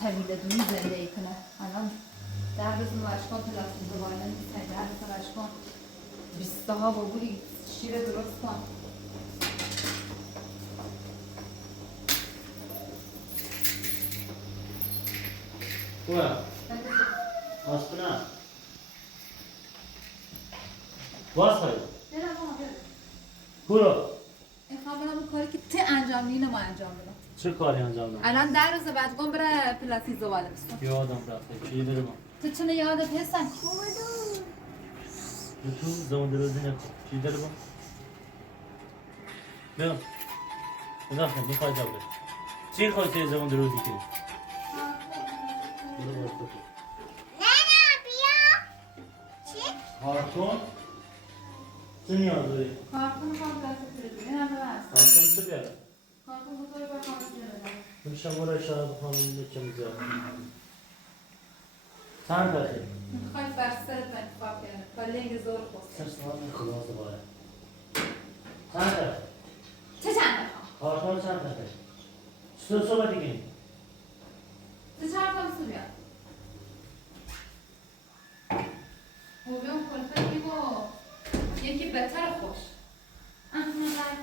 طویل دونی زندگی کنه. الان 10 روز مشکان پلاستیک دوباره نیستن، 10 روز مشکان 20 تا بابوی شیر درست کن. خوبه؟ آسپنا باز خواهی؟ برو میخوام برم کاری که ته انجام نینه ما انجام بدم. چه کاری انجام دادم؟ الان 10 روز بعد گم بره پلاستیک زباله بستم. یادم رفته چی داره ما؟ تو چونه یادت هستن؟ تو زمان درازی نکن چی داره با؟ بگم نخیر میخوای جا بره چی خواهی توی زمان درازی کنی؟ نه بیا چی؟ کارتون؟ چه نیاز داری؟ کارتون خواهم پلاستیک بردیم. این همه بست. کارتون چه بیاره؟ کارتون بزرگ باید خواهد بیاره. میشه برای شاید بخوام یکم زیاد چند دقیقه؟ میخوای بر سرت انتخاب کنه با لنگ زور خوسته. سر سوال خلاص باید چند دقیقه؟ چه چند دقیقه؟ کارتون چند دقیقه؟ چطور صحبت دیگه؟ چه چند تا بسو بیاد؟ خوبه اون کلفه بگو یکی بهتر خوش. احمد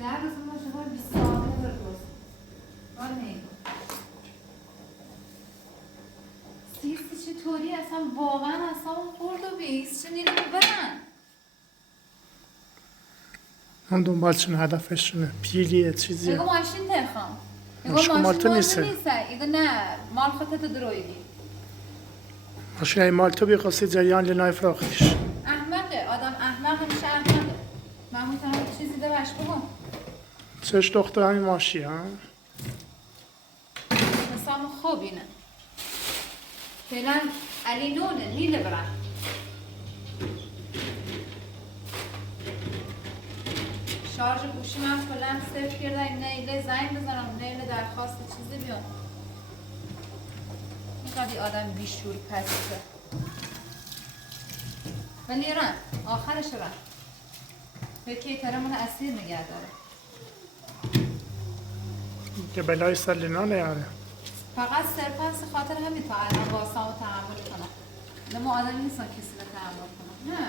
در روز ما شما 20 ساله برگوست نیم سیستی چطوری اصلا واقعا اصلا خورد و بیست چه نیرو برن من دنبالشون هدفشونه پیلیه چیزیه اگه ماشین نخوام ماشین مال تو نیسته اگه نه مال خودت درویدی ماشین های مال تو بیقاسی جریان لنای فراخیش احمقه آدم احمق میشه احمقه من میتونم چیزی ده بش بگم چش دختر همین ماشی ها حسام خوب اینه فعلا علی نونه لیله برن شارژ گوشی من کلا صفر کردم نیله زنگ بزنم نیله درخواست چیزی بیام اینقدر آدم بیشور پسته ولی رن آخرش رن یکی کرمون اسیر نگه داره که بلای سر لینا نیاره فقط صرفا خاطر همین تا الان واسه تحمل کنم نه ما آدم نیستم کسی رو تحمل کنم نه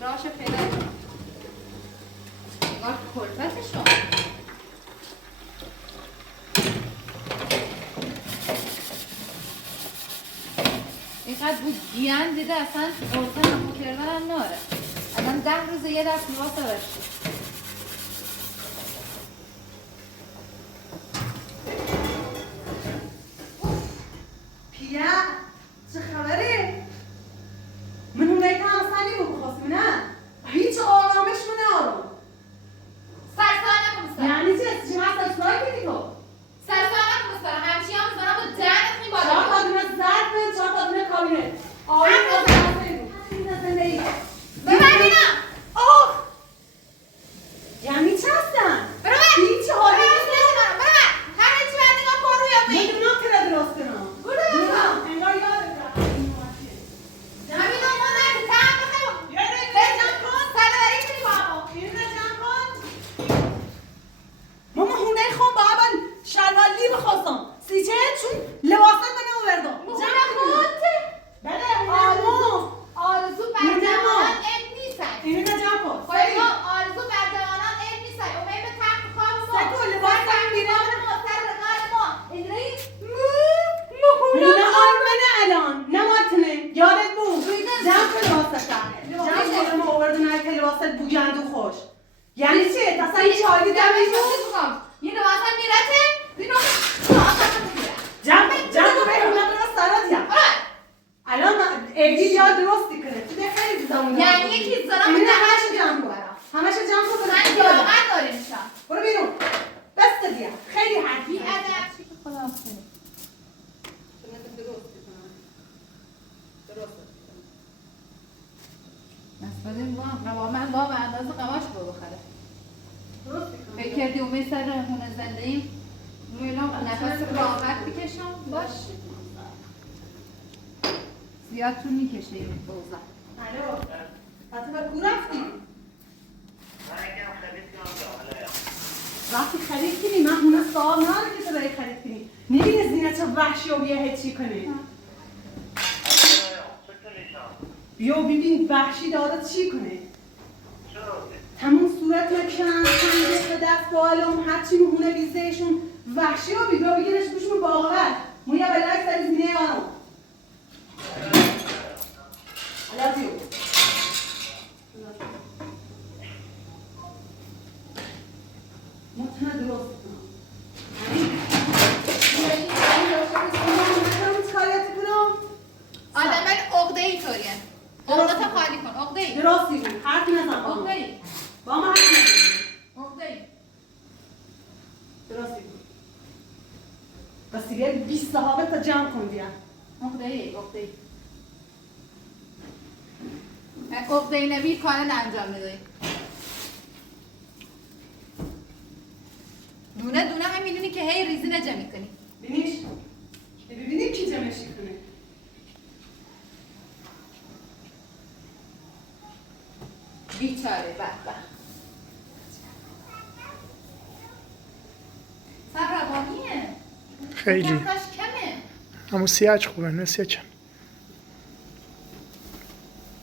راش پیدا کنم نگاه کلفتشون اینقدر بود گیان دیده اصلا ارزه نمو کردن هم ناره الان 10 روز یه دست لباس داشت پیا چه خبره؟ من اونایی که همستنی رو بخواستم نه هیچ آرامش منه آرام سرسانه نکن بستارم یعنی چی؟ چی هست اصلاحی کنی تو؟ سرسانه نکن بستارم همچی هم بستارم با دهنت می بالا 4 تا دونه ظرف من 4 تا دونه کابینت آروم بازم این زندگی ببینم آخ یعنی چه هستن؟ هیچ حالی نیست همه چی باید نگاه پر روی من دونم که را درست کنم دونم انگار یادت رفت همین اون مادر که تهم بخیر یه جمع کن سلوری کنی با هم این رو جمع کن ماما هونه خون با اول شلوالی بخواستم سیچه چون لباسات منو آوردم جمع کن بله آرزو آرزو بردوانان علم نیستن اینو جمع کن خیلی آرزو بردوانان علم نیستن اومه به تخت خواب ما سکو لباس هم بیرم ما سر رقال ما اینجایی اینو آرمنه الان نماتنه یادت بود جمع کن لباسات جمع کن ما آوردن های که لباسات بوگندو خوش یعنی چه؟ اصلا هیچ حالی دمش یه لباس هم میرته اینو جمع کن بگم درست سرات یا الان ایدی بیا درستی کنه تو ده خیلی زمان یعنی یکی زنم اینو به همشو جمع کن همشو جمع کن من واقعا داره میشم برو بیرون دست بیا خیلی حرفی بی ادب چی که خدا کنه نسبت با من با به اندازه قماش رو بخره فکر کردی اومه سر هونه زنده ایم مویلا نفس راحت بکشم باش زیاد تو میکشه این بوزن الو فاطمه کو رفتی وحشیابیه هیچی کنه بیا ببین وحشی داره چی کنه تمام صورت مکشن تنگه به دست بالم هرچی مهونه بیزهشون وحشیابی بیا بگیرش بشون باقوت مویا بلک سری زینه آنو علازیو مطمئن درست کنم آدم عقده ای طوریه عقده تا خالی کن عقده ای درستی بود حرفی نزن عقده ای با ما حرفی نزن عقده ای درستی بود بس دیگه 20 صحابه تا جمع کن بیا عقده ای عقده ای عقده ای نبی کار انجام میدهی دونه دونه هم میدونی که هی ریزی نجا میکنی بینیش ببینیم کی جمعش کنه بیچاره بدبخت سر روانیه خیلی کمش کمه اما سیاج خوبه نه سیاج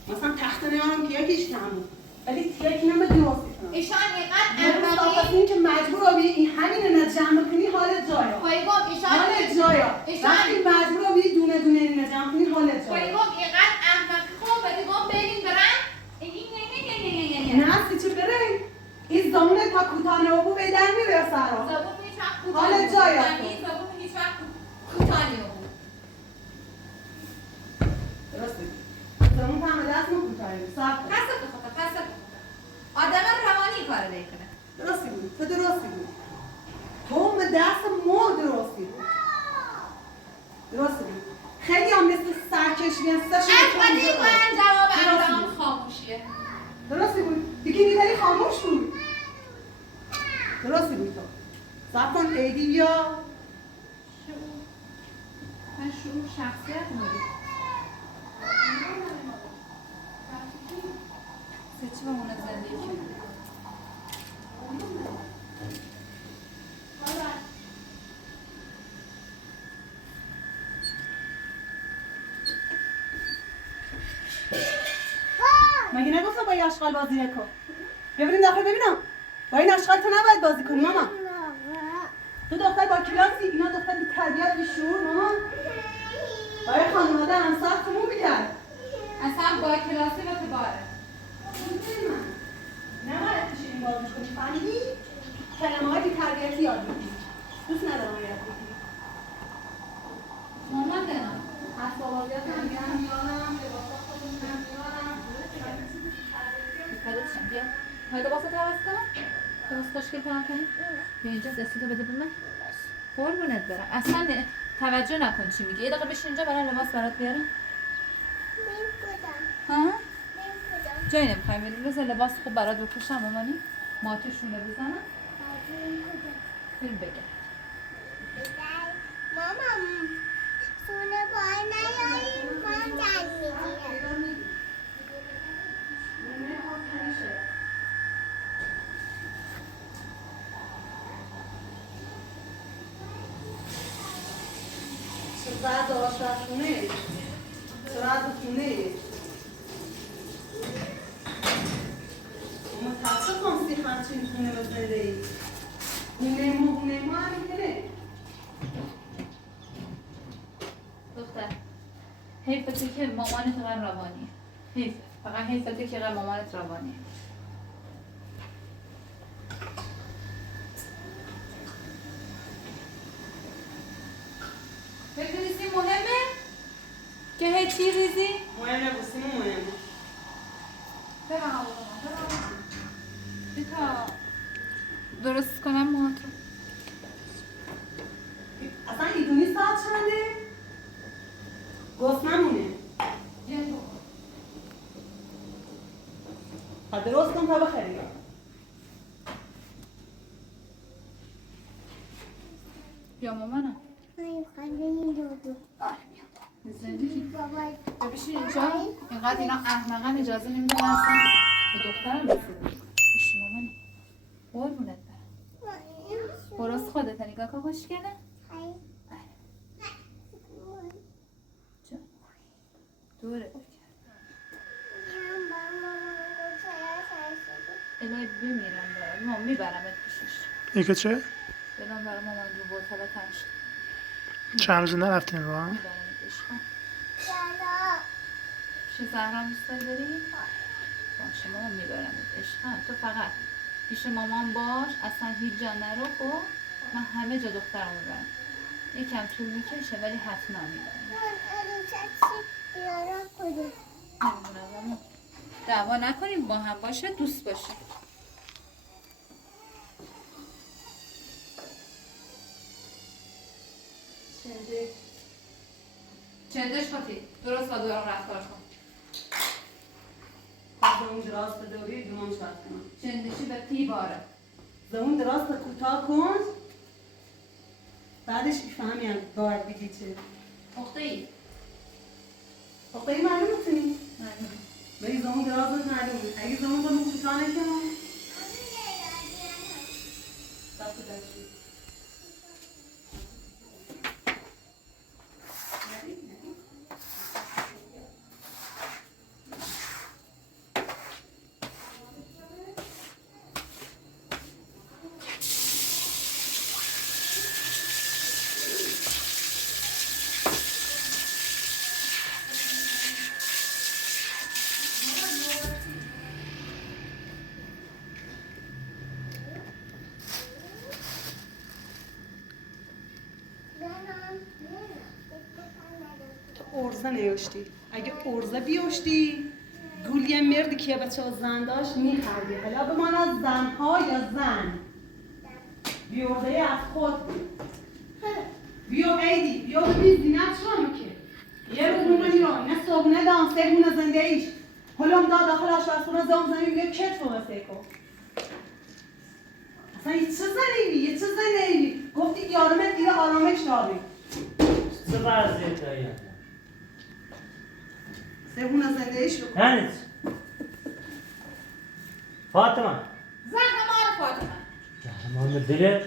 مثلا تخت نمیارم که یکیش کم بود ولی یکی نمه درستی کنم ایشان اینقدر امروز احمقی این که مجبور آبی این همین نه جمع کنی حال جایا خواهیگم ایشان حال جایا وقتی مجبور آبی دونه دونه اینه جمع کنی حال جایا خواهیگم اینقدر احمقی خوب ولی گم بریم برن نه نه چه بره این زمونه تا کوتاه نبود به در میره سرا زبون هیچ وقت کوتاه حال نیست. جایا. این زبون هیچ وقت کوتاه نیست. درسته زمون هم دست نکوتاه صبر خسته بخواد خسته بخواد آدم روانی کار نکنه درستی بود تو درستی بود تو به دست مو درستی بود درستی بود خیلی هم مثل سرکشی هستش احمدی باید جواب اندام خاموشیه درستی بود دیگه میداری خاموش بود درستی بود تو صبر کن ایدی بیا من شروع شخصیت موری سه چی بمونه زندگی مگه نگفتم با این اشغال بازی نکن ببینیم داخل ببینم با این اشغال تو نباید بازی کنی ماما تو دختر با کلاسی اینا دختر بی تربیت بی شعور ماما برای خانواده هم سختمون میکرد اصلا با کلاسی و تباره نباید پیش این بازی کنی فهمیدی؟ کلمه های بی تربیتی یاد بگیری دوست ندارم یاد بگیری مامان دنم اسبابازیات هم میارم لباسا خودم هم میارم فدات شم بیا های لباس رو عوض کنم لباس خوشگل کنم کنی بیا اینجا دستی تو بده به من قربونت برم اصلا توجه نکن چی میگه یه دقیقه بشین اینجا برای لباس برات بیارم ها؟ جایی نمیخوایم بریم بذار لباس خوب برات بپوشم مامانی ماتوشونه بزنم بریم بگم ماما سونه بای نیاری من جنگ میگیرم بعد آشپزخونه چرا از خونه متاسفم سی همچین خونه بزنده ای خونه ما هم اینه دختر حیفته که مامانت من روانیه حیفه فقط حیفته که مامانت روانیه فکر نیستی مهمه؟ که هیچی ریزی؟ مهمه بوسی مهمه ببرم بیتا درست کنم موهاتو اصلا ایدونی ساعت چنده؟ گفتمونه ها درست کن تا بخری بیا مامانم من خواهیم دودو زندگی بابا بشین اینجا اینقدر اینا احمقن اجازه نمیدن اصلا به دخترم رسیده بشین مامانه قربونت برم برست خودت نگاه که خوشگله دوره من با مامان چرا سرسیدی؟ الهی بمیرم برای ما میبرمت پیشش این که چه؟ برام برای مامان دو بوتل تشت چند روز نرفتین رو هم؟ میبرمت عشقم چرا؟ پیش زهرا دوست داری؟ باشه مامان میبرمت عشقم تو فقط پیش مامان باش اصلا هیچ جا نرو خب من همه جا دخترم میبرم یکم طول میکشه ولی حتما میبرم من عروسکی بیارم کنیم. نمیدونم اما دعوا نکنیم با هم باشه دوست باشیم چندش کتی درست با دورم رفتار کن زمون دراز به دوری دومان شد کنم چندشی به تی باره زمون دراز به کوتاه کن بعدش میفهمیم باید بگی چه اخته ای آقا این معلوم میتونی معلومه ولی زمون درازت معلومه اگه زمون تو کوتاه نکنم دست دستی ارزه نیاشتی اگه ارزه بیاشتی گول یه مردی که بچه ها زن داشت میخردی حالا به من از زنها یا زن بیارده از خود بیا عیدی بیا ببین زینت شما که یه روز من میرم نه صبحونه دام سهمونه زنده ایش حالا دا داخل آشپزخونه زام زمین میگه کت رو مسته کن اصلا یه چه زنیوی یه چه زنیوی گفتی یارمت دیگه آرامش داری چه وضعیت داری؟ سهمونه زنده ایش بکن هنیز فاطمه زهر مال فاطمه زهرمان دلت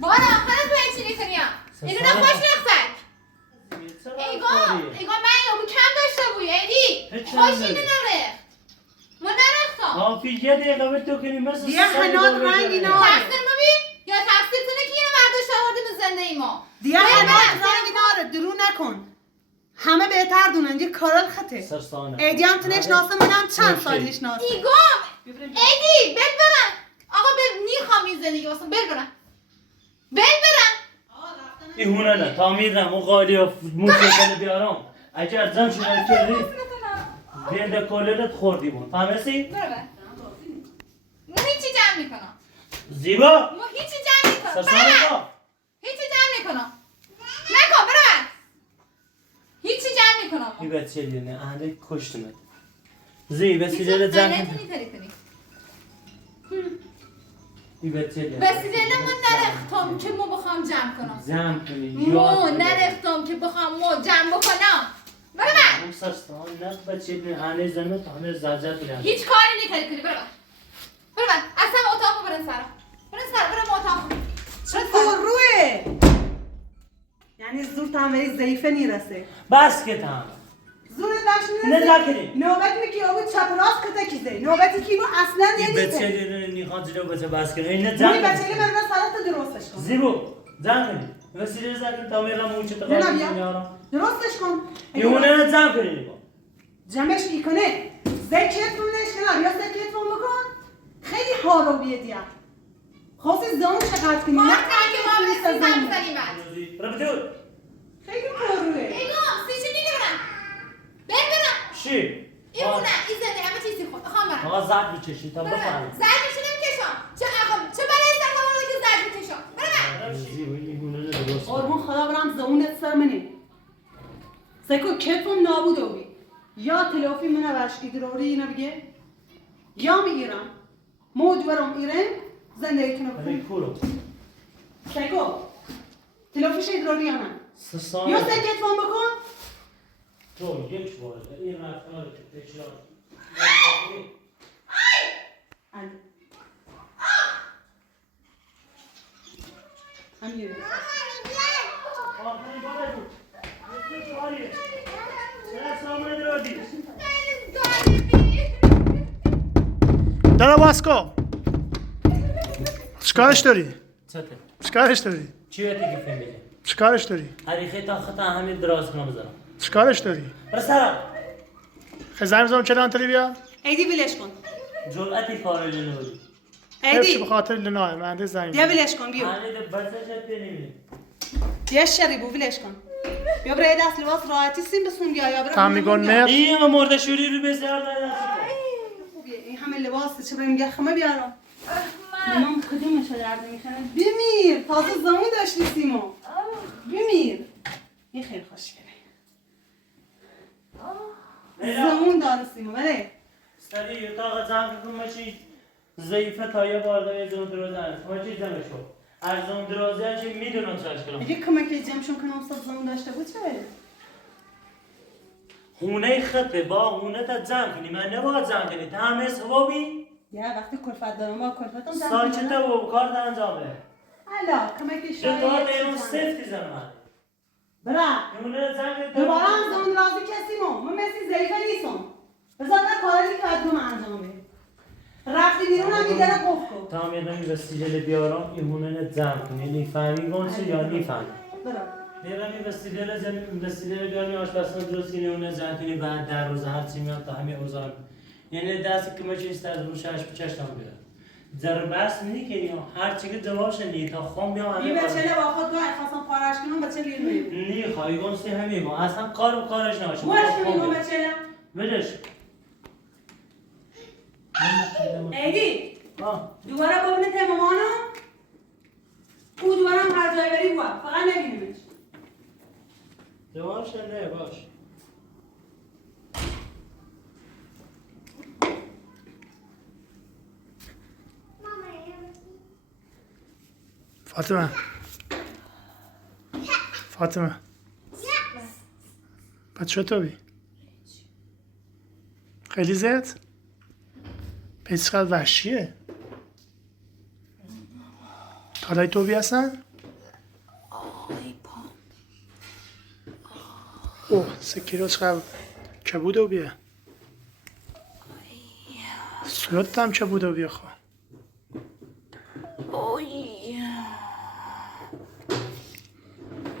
بابا خودت باید چی کنیم اینو نخوش نختک ایگو من یابو کم داشته بوی ایدی خوش اینو نرخت ما نرختم آفی یه دقیقه به تو کنی مثل یه حنات رنگی نه تقصیر ما بی یا تقصیر تونه که اینو برداشت آوردیم به زنده ای ما دیگه حنات رنگی ناره درو نکن همه بهتر دونن یه کارل خطه سرسانه ایدی هم تونش ناسه منم چند سالیش ناسه ایگام ایدی بل برن آقا بل نیخوام این زندگی واسم بل برن بل برن این هونه نه تعمیر نه مقالی و موسیقی بیارم اگر زن شده کردی بینده کلت خوردی بود فهمیسی؟ برو بر مو هیچی جمع میکنم زیبا مو هیچی جمع میکنم سرسانه با هیچی جمع میکنم نکن برو بر هیچی جمع میکنم این بچه نه اهل کشتمت زی وسیله زن این بچه وسیله من نرختم که مو بخوام جمع کنم زن کنی مو نرختم که بخوام مو جمع بکنم برو بر اون سرسان نه بچه نه اهل زنت همه زرزر بیرن هیچ کاری نیتاری کنی برو بر برو بر اصلا اتاقو برن سرم برو اتاقو چه روه یعنی زور تعمیری ضعیفه نیرسه بس که تام زور داشت نه نیرسه نکنی نوبت میکی آبو چپ راست کته کیزه نوبتی کی رو اصلا این نمیده بچه نیخواد زیرا بچه بس کنه این نه موی زن بچه من سالت درستش کن زیبو زن کنی وسیله زن کنی تعمیر را موچه نه تقاطی بیا میارم درستش کن این هونه زن کنی نیکن جمعش میکنه زکت رونش کنم یا سکت رون بکن خیلی حارویه دیا خواستی زون چقدر کنی ما نه که ما نیست برسیم زن. زنی بعد ربطور خیلی پروه ایگام سیچی نیده برم بل برم چی؟ این خونه این زنده همه چیزی خود بخوام برم آقا زد بچشی تا بفرم زرد میشه نمیکشم چه برای سرم آورده که زرد میکشم برم زیبو این هونه درست قربون خدا برم زونت سر منی سکو کتفم نابوده بی یا تلافی منه وشکی دروری اینا بگه یا میگیرم مود برم ایرم زندگیتونو ای بکن کورو سکو تلافیش دروری یا نه سسان یا سکتفم بکن تو یک بار این رفتار تکرار همین آخرین بار بود در باز کن. چیکارش داری؟ چته چیکارش داری؟ چیه دیگه فهمیدی چیکارش داری؟ حریخه تا خطا همین دراز کنم بزنم چیکارش داری؟ برسرم خزایم زمان چلان تری بیا. ایدی ولش کن. جرأتی کاری نمی‌کنی حفظ ایدی به خاطر لنای من زنگ. بیا ولش کن بیا. حالی بچه‌ش نمی‌بینی بیا شریبو ولش کن. بیا برای دست لباس راحتی سیم بسون بیا یا برای تا میگن نه. این مرده شوری رو بزار دادم خوبیه این همه لباس چه بریم گخمه بیارم. من کدومش رو درد میکنه بمیر تازه زمون داشتی سیمو بمیر این خیلی خوشگله زمون داره سیمو بله سری اتاق زن کنم ماشی ضعیفه تا یه بار دیگه زون دروازه است ماشی زنه شو از زون دروازه چی میدونم چاش کنم اگه کمکی جمعشون کنم استاد زمون داشته بود چه خونه خطه با خونه تا زن کنی من نباید زن کنی تا همه سوابی یا وقتی کلفت دارم با کلفتم زن ساکته و کار تا انجامه حالا کمکی تو تا شاید دیرون سفتی زنم برا خونه زن دوباره هم زمون راضی کسیمو من مثل ضعیفه نیستم بذار کاری که کدوم انجامه رفتی بیرون هم میداره قفل کن تا میدونی وسیله بیارم این خونه زن کنی نیفهمی گونسی یا نیفهمی برا میرم وسیله زمین وسیله بیارم آشپزخونه درست کنی اون زن کنی بعد در روز هر چی میاد تا همین اوزار یعنی دست که مچ است از روش چشم بیاد ضربس نمیکنی هر چی که جوابش نی تا خام بیام این بچه با خود گاه خواستم پارش کنم بچه لیرمی نی خواهی گونسی همین با اصلا کارش نباشه باش کنیم بچه بجش ایدی دوباره ببینه تمامانو او دوباره هم هر جای بری بوا فقط نبینیمش جوابش نه باش فاطمه فاطمه بچه تو بی خیلی زد پیس خیلی وحشیه حالای تو بی هستن؟ اوه سکیرو چقدر کبود و بیه صورت هم کبود و بیه خواه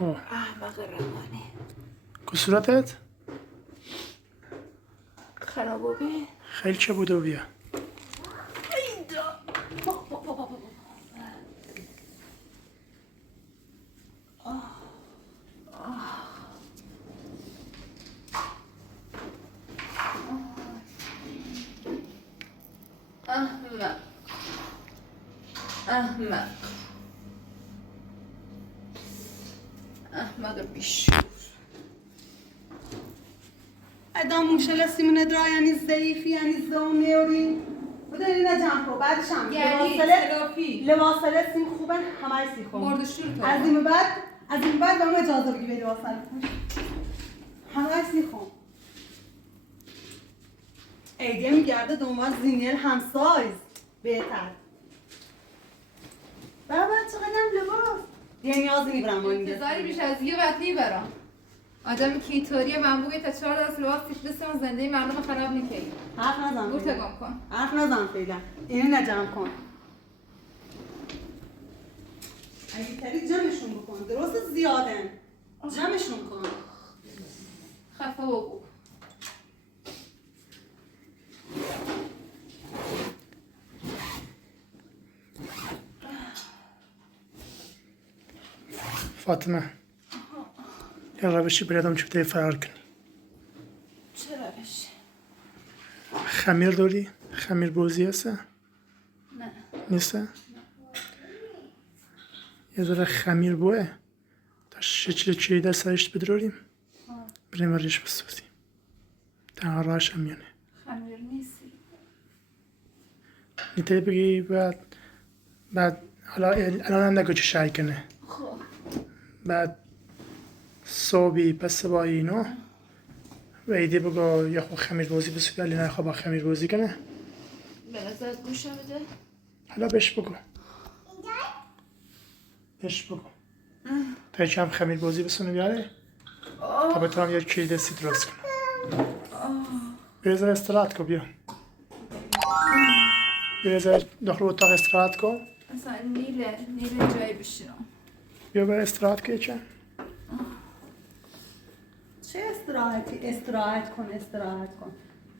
اوه احمق روانی که صورتت؟ خرابابی خیلی کبود و بیه احمق احمق احمق بیشور ادام موشل سیمونه درا یعنی ضعیفی یعنی زون میوری بودن اینا جمع کن بعدش هم یعنی لباسله سیم خوبن همه سی خوب مرد شور تو از این بعد با هم اجازه بگی بری لباسله خوش همه سی خوب ایدیه میگرده دنبال زینیر همسایز بهتر بابا چقدر لباس دیگه نیازی نیبرم با اینگه انتظاری بیش از یه وقت نیبرم آدم کیتوری من بوگه تا 4 دست لباس تیشلستم زندگی مردم خراب نکنی حرف نزن بور تگام کن حرف نزن فعلا اینو نجمع کن اگه تری جمعشون بکن درست زیادن جمعشون کن خفه بگو فاطمه یه روشی بریدم چفته فرار کنی چه روش؟ خمیر داری؟ خمیر بوزی هسته؟ نه نیسته؟ یه ذره خمیر بوه تا شکل چیه در سرش بدراریم بریم ریش بسوزیم تنها راهش هم میانه خمیر نیستی نیته بگی بعد حالا الان هم نگو چه شای کنه خب بعد صبحی پس صبحی اینو و ایده بگو یا خود خمیر بازی بسید ولی نه خواه با خمیر بازی کنه به نظر گوشه بده حالا بهش بگو بهش بگو تا یکی هم خمیر بازی بسونه بیاره تا بتونم یک کیل سید درست کنم بیزار استراحت کن بیا بیا ذره داخل اتاق استراحت کن. اصلا نیل جای بشینم. بیا بر استراحت که چه؟ چه استراحتی؟ استراحت کن.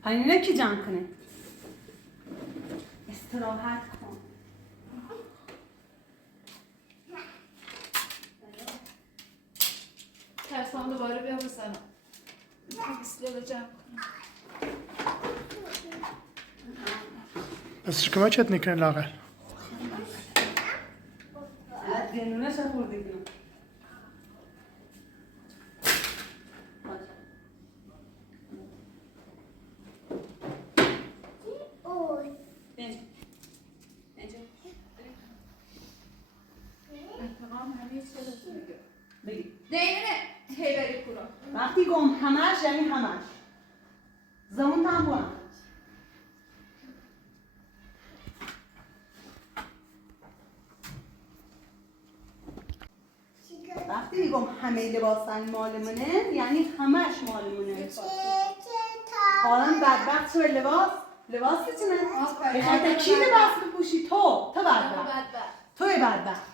اینه کی جمع کنه؟ استراحت کن. ترسام دوباره بیا بسنم. بسیار جمع کنم. پس شکمه چت میکنه لاغر. دنونش هم خوردی بیرون. اوی. انتقام همه چیز رو بگی. دیونه هیبری کورا. وقتی گم همش یعنی همش. زمان هم برم. وقتی میگم همه لباسن مال منه یعنی همش مال منه. حالا بدبخت شو لباس بچینه. بخاطر کی لباس بپوشی؟ تو بدبخت. توی بدبخت.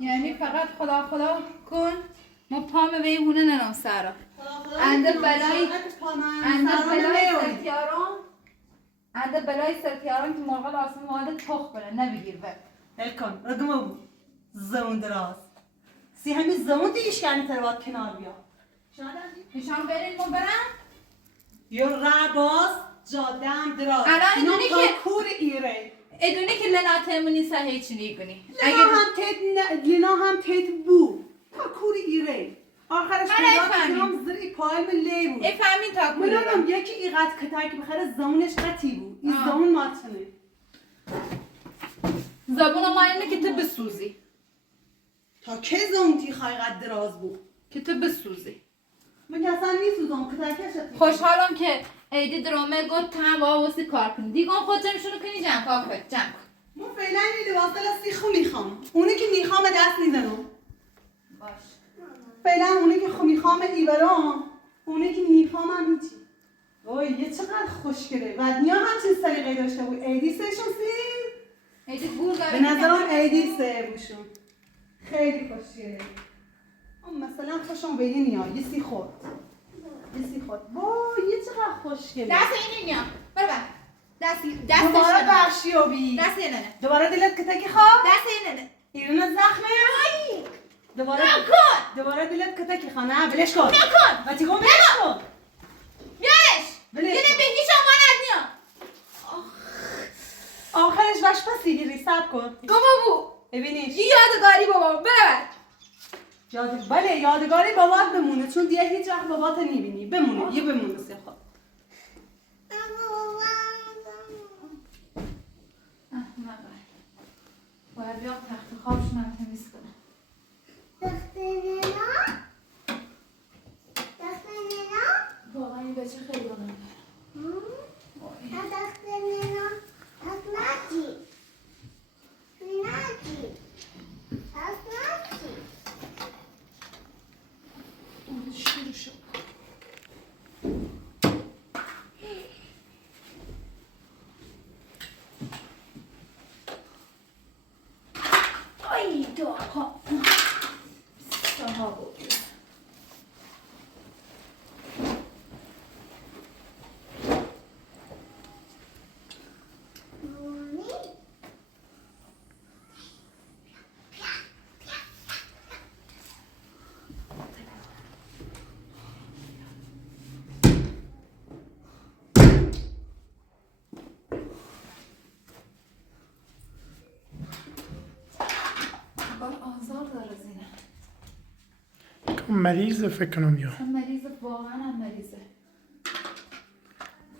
یعنی فقط خدا کن ما پام به هونه نرم سرا. انده بلای سرکیاران که مرغا لازم ماده تخ بره نبگیر بر. کن ردمو زمون دراز. سی همین زمون دیگش کنی تروات کنار بیا. نشان برین ما برم؟ یا رباز جاده هم دراز. الان اینونه که کور ایره. ادونه که لناتمونی سه چی نیگونی. لینا هم تیت بو. تا کور ایره. آخرش من زری پایل لی بود. افهمین تا کوره. منم یکی ایقات کتایی که بخره زمونش قطی بود. این زمون ماتنه. زبون ما اینه که تو بسوزی. تا که زمون تی خواهی قد دراز بود. که تو بسوزی. من که اصلا نیسوزم کتایی کشت. خوشحالم که ایدی درامه گفت تم با واسه کار کنی. دیگه اون خود جمعشونو کنی جمع کن. من فعلا این لباسه سیخو میخوام. اونه که میخوام دست میزنم. باش. فعلا اونه که میخوام ایبرام. اونه که میخوام هم هیچی. وای یه چقدر خوشگله. و نیا هم چیز سلیقه داشته بود. ایدی سهشون سی؟ ایدی گور داره. به نظرم ایدی سه بوشون. خیلی خوشگله. مثلا خوشم به این نیا. یه سی خورد. وای یه چقدر خوشگله. دست این نیا. ببر. دست دوباره بخشیابی. دست اینه. دوباره دلت کتکی خواه؟ دست اینه. ایرون زخمه؟ دوباره دلت کتکی خواه؟ نه بلش کن. نکن. بچه کن بلش کن. بیارش. بلش یه کن. به هیچ آمانت نیا. آخرش وش پسی گیری سب کن. گما بو. ببینیش. یه یادگاری بابا ببر. بله یادگاری بابات بمونه چون دیگه هیچ وقت بابات نمیبینی. بمونه سی خود. باید بیام تخت خوابشون هم تمیز کنم. واقعا این بچه خیلی بانم شروع شد. ای دارها ساها بود. آزار داره زینه. مریضه فکر کنم یا مریضه واقعا هم مریضه.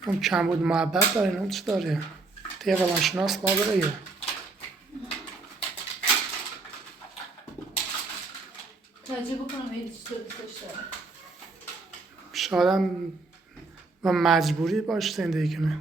اون چند بود محبت داره اون چی داره طیب روانشناس با داره یا تجربه کنم ایدی چی تو دوستش داره. شاید هم و مجبوری باش زندگی کنه.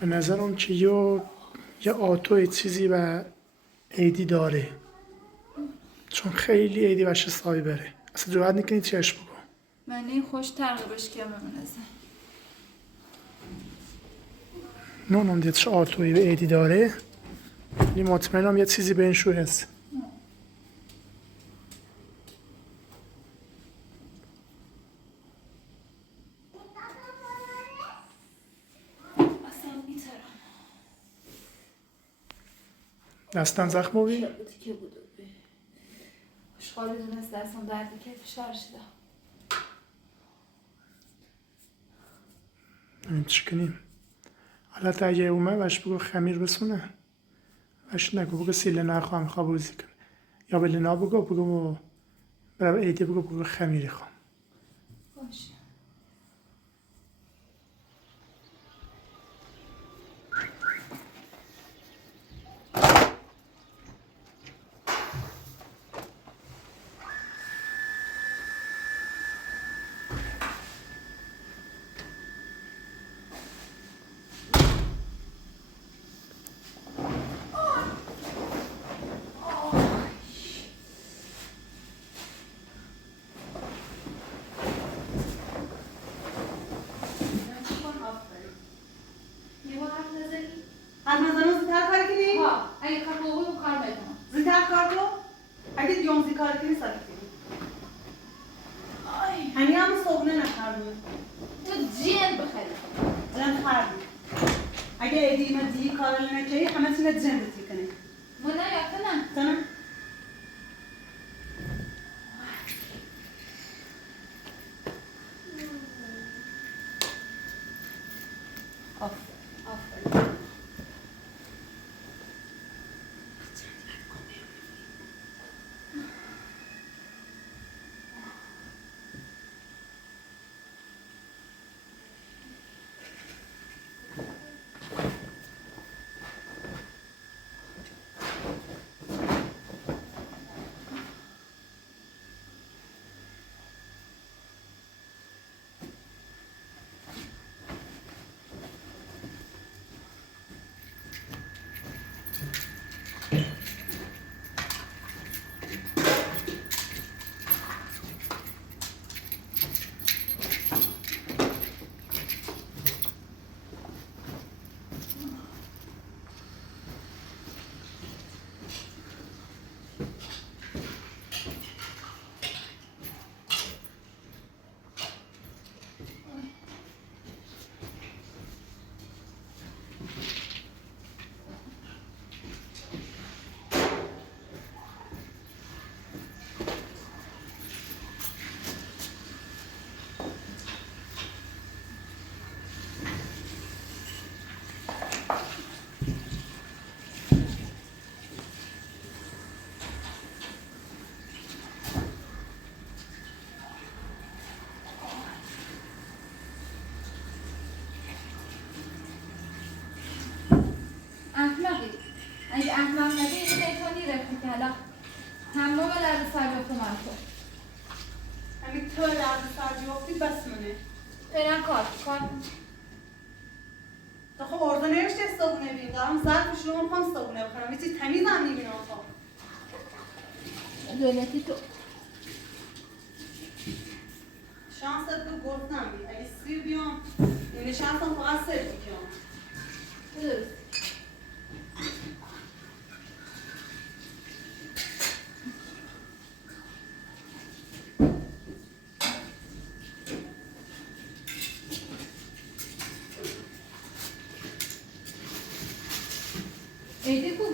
به نظرم که یه آتو چیزی و عیدی داره، چون خیلی عیدی بشه سای بره اصلا جواد نکنی چشم بکن. من این خوش ترغیبش که میمونزه. نونم دیتش آتوی و عیدی داره، ولی مطمئنم یه چیزی به این شو هست. اصلا میترم. دستن زخم بی؟ که بود اشغال دونست دستم دردی که فشار شده. چی کنیم؟ حالا اگه اومه وش بگو خمیر بسونه، وش نگو بگو سیله نخواهم خواه بوزی کنه، یا به لنا بگو برای عیدی بگو خمیری خوام. باشه. حرف نزنم زودتر کار کنی؟ ها اگه کار بگو کار بدونم. زودتر کار تو؟ اگه دیومزی کار کنی ساکت کنی. همین هم صبحونه نخردونه. تو جن بخری. جن خردون. اگه ایدی مدی کار نکنی همه تونه جن بتی کنی. من نه یا تو نه. تو نه؟ آفرین. احمقی. اگه احمق نبی این ایتانی رفتی که حالا همه به لرد سر تو من تو. همین تو درد سر بیافتی بس منه. فعلا کار. تو خب ارزو نوشته صبحونه بیم دارم ظرف شما میخوام صبحونه بخورم یه چیز تمیز هم میبینم خب دولتی تو. شانست تو گفتم بید اگه سیر بیام این شانسم فقط سر بکنم درست. ایده کو